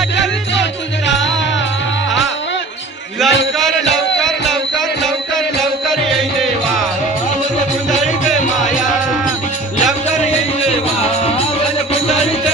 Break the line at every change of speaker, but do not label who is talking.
आठवतो तुझा लवकर लवकर लवकर लवकर लवकर येई देवा. पुंडळीत माया. लवकर येई देवा. पुंडळीत